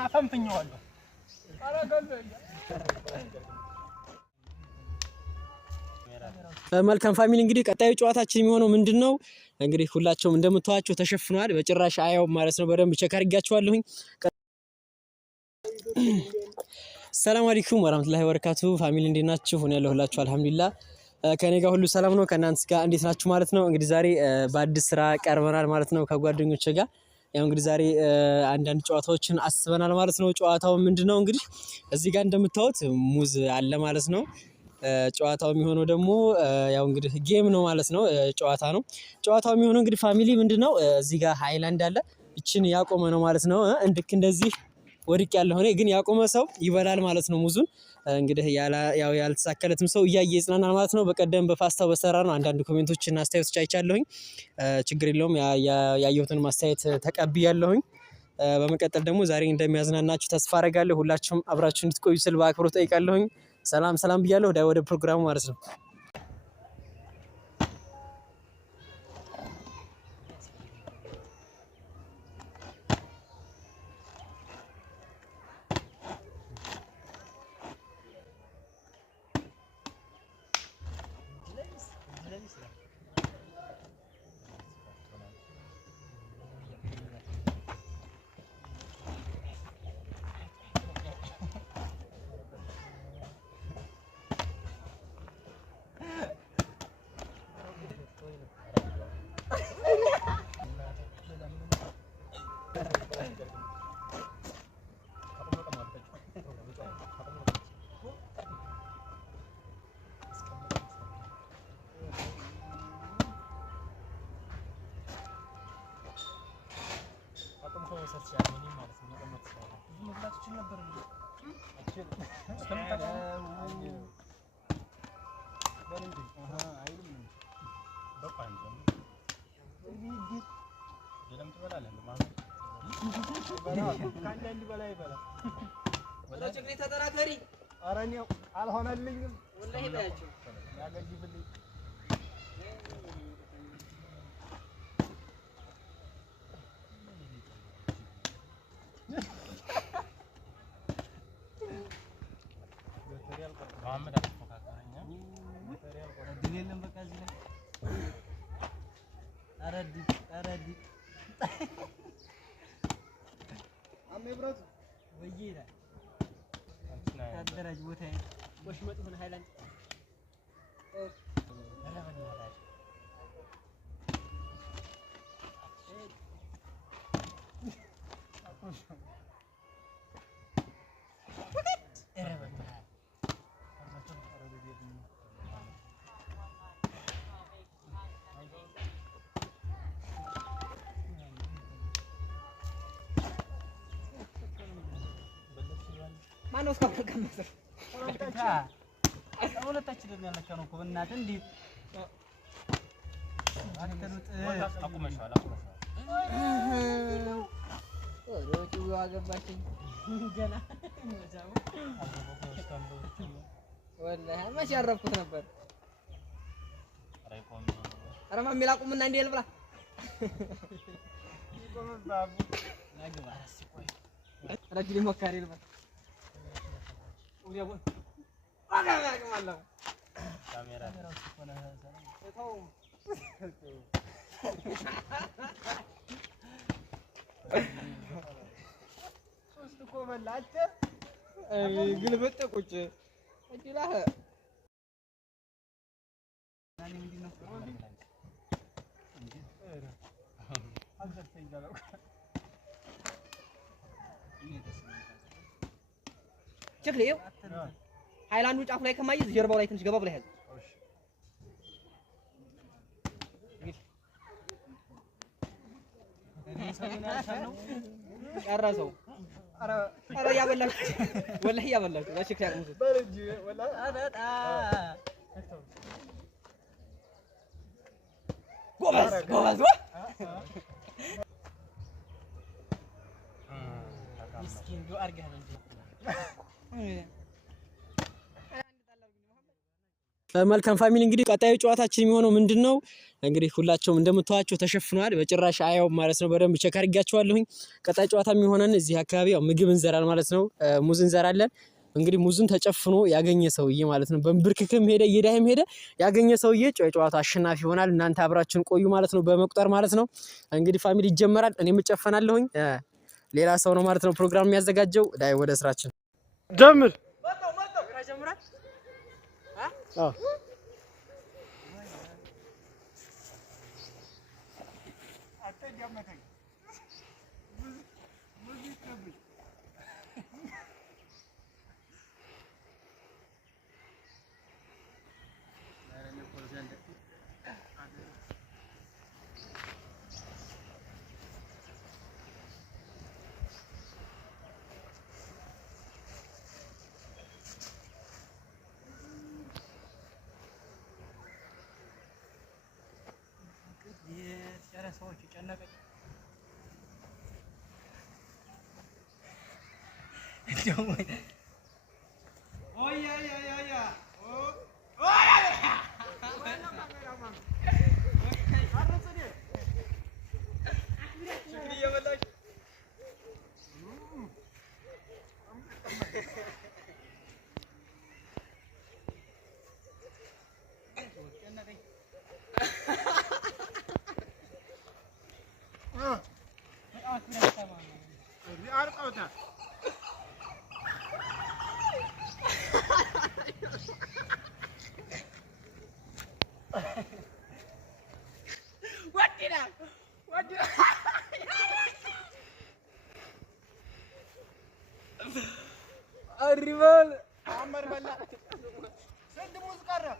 አፈንፍኛለሁ መልካም ፋሚሊ እንግዲህ ቀጣዩ ጨዋታችን የሚሆነው ምንድነው እንግዲህ ሁላችሁም እንደምታዋቸው ተሸፍኗል በጭራሽ አያው ማለት ነው በደንብ ቼክ አድርጋችኋለሁኝ ሰላም አለይኩም ወራህመቱላሂ ወበረካቱ ፋሚሊ እንዴት ናችሁ ሆነ ያለሁላችሁ አልহামዱሊላህ ከኔ ጋር ሁሉ ሰላም ነው ከናንተ ጋር እንዴት ናችሁ ማለት ነው እንግዲህ ዛሬ በአዲስ ስራ ቀርበናል ማለት ነው ከጓደኞቼ ጋር ያው እንግዲህ ዛሬ አንዳንድ ጨዋታዎችን አስበናል ማለት ነው ጨዋታው ምንድነው እንግዲህ እዚህ ጋር እንደምታዩት ሙዝ አለ ማለት ነው ጨዋታው የሚሆነው ደግሞ ያው እንግዲህ ጌም ነው ማለት ነው ጨዋታው የሚሆነው እንግዲህ ፋሚሊ ምንድነው እዚህ ጋር ሃይላንድ አለ እቺን ያቆመ ነው ማለት ነው እንድክ እንደዚህ ወድቅ ያለ ሆነ ግን ያቆመ ሰው ይበላል ማለት ነው ሙዙን እንግዲህ ያው ያልተሳከለትም ሰው እያየ ይጽናናል ማለት ነው በቀደም በፋስታው በሰራ ነው አንዳንድ ኮሜንቶችን አስተያየቶች አይቻለሁኝ ችግር የለውም ያየሁትን ማስተያየት ተቀብያለሁኝ በመቀጠል ደግሞ ዛሬ እንደሚያዝናናችሁ ተስፋ አደርጋለሁ ሁላችሁም አብራችሁ እንድትቆዩ ስል በአክብሮት ጠይቃለሁኝ ሰላም ብያለሁ ወደ ፕሮግራሙ ማለት ነው አደራጅ ቦታዬ ወሽመጥ ምን ሃይላንድ ማነው እስካሁን ከመሰለ ሁለታችን ደግሞ ያለቻው ነው እኮ በእናትህ እንዴ አትሉት አቁመሻል ወሮቹ አገባችኝ ገና ወላሂ መቼ ያረፍኩት ነበር ኧረ ማሚ ላቁምና እንዴ ልብላ ይቆም ባቡ ናግባ አስቆይ ረጅሊ ሞካሪ ልበል ወዲያ ወን አጋጋግማለሁ ካሜራ ሆነ ተው ሶስት ኮመላተ ግልበጥ ቁጭ እጅላህ ማን ምንድነው እንዴ አልተሰኝ ጋር ቸክሌው ሃይላንዱ ጫፍ ላይ ከማይዝ ጀርባው ላይ ትንሽ ገባ ብለህ ያዝ ጨረሰው ኧረ ያበላችሁ ወላሂ ያበላችሁ ለሽክ ያቅሙት በልጅ ወላሂ አበጣ ጎበዝ ምስኪን ዱአ አድርገህ እንጂ መልካም ፋሚሊ እንግዲህ ቀጣዩ ጨዋታችን የሚሆነው ምንድነው? እንግዲህ ሁላቸውም እንደምታዋቸው ተሸፍኗል። በጭራሽ አያውም ማለት ነው። በደንብ ቼክ አድርጋቸዋለሁኝ። ቀጣይ ጨዋታ የሚሆነን እዚህ አካባቢ ያው ምግብ እንዘራል ማለት ነው። ሙዝ እንዘራለን። እንግዲህ ሙዝን ተጨፍኖ ያገኘ ሰውዬ ማለት ነው። በንብርክክም ሄደ እየዳህም ሄደ ያገኘ ሰውዬ ጨዋታው አሸናፊ ይሆናል። እናንተ አብራችሁን ቆዩ ማለት ነው። በመቁጠር ማለት ነው። እንግዲህ ፋሚሊ ይጀመራል። እኔም እጨፈናለሁኝ። ሌላ ሰው ነው ማለት ነው ፕሮግራም የሚያዘጋጀው። ዳይ ወደ ስራችን ጀምር። ሰዎች ጨነቀኝ arrival amar balla send muz kar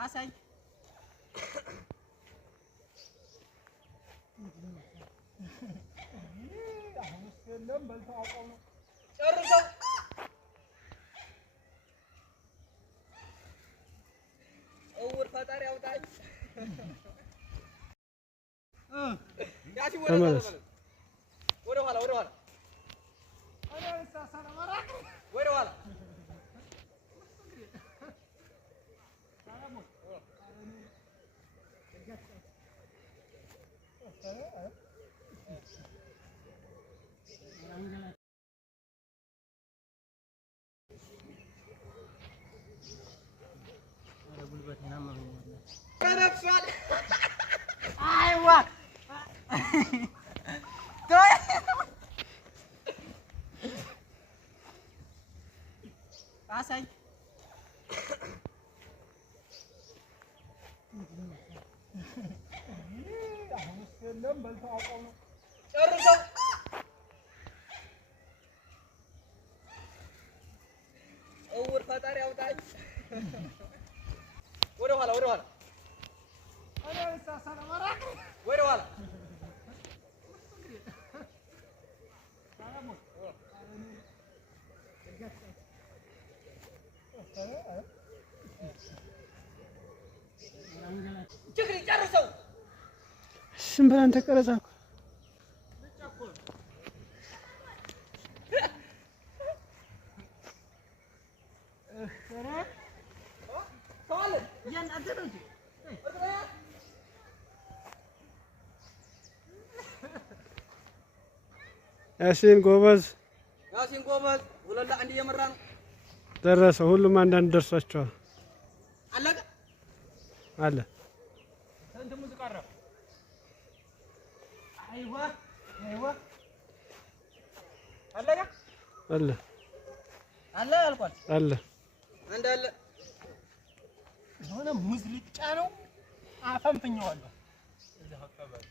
አሳይ አሁን በልተው አውቀው ነው ጨርሰው እውር ፈጣሪ ያውጣኝ ያቺ ወደ ኋላ አሳይ አሁን በልተው አውቀው ነው ጨርሰው እውር ፈጣሪ ያውጣኝ ወደ ኋላ ችግር ጨርሰው ዝም ብለህ አንተ ቀረጻ ያሲን ጎበዝ ሁለት ለአንድ እየመራ ነው። ደረሰ። ሁሉም አንዳንድ ደርሷቸዋል። አለቀ አለ ስንት ሙዝ ቀረ? አይዋ አለቀ አለ አልቋል። አለ አንድ አለ የሆነ ሙዝ ልጫ ነው። አፈንፍኘዋለሁ እዚህ አካባቢ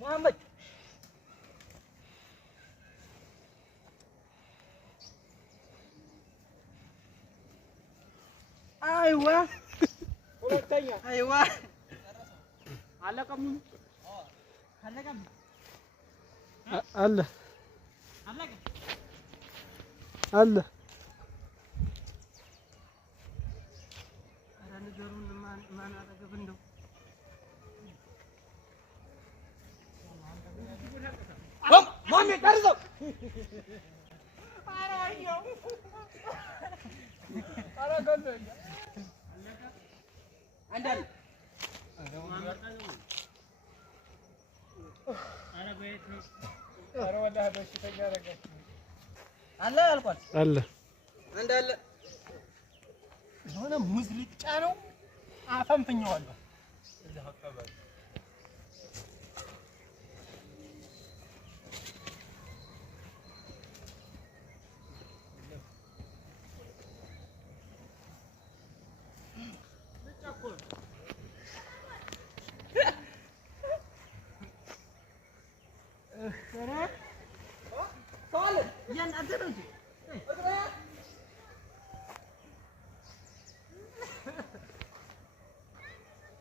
محمد ايوه ايوه علقم علقم الله علقم الله انا نجرون ما انا اقف مامي ترزق عندنا انا بيت انا ولا هذا الشيء تجارك الله القول الله عندنا የሆነ ሙዝልጫ ነው አፈንፍኘዋለሁ እዚህ አካባቢ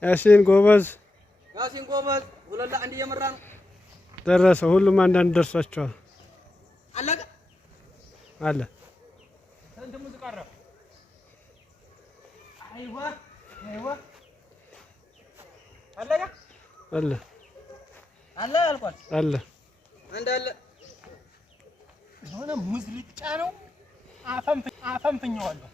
ያሲን ጎበዝ ሁለላ አንድ እየመራ ነው ደረሰ። ሁሉም አንዳንድ ደርሷቸዋል። አለቀ አለ እንት ሙዚቃ ቀረ። አይዋ አይዋ አለቀ አለ አለ አልቋል አለ አንድ አለ የሆነ ሙዝልጫ ነው አፈንፍኘዋለሁ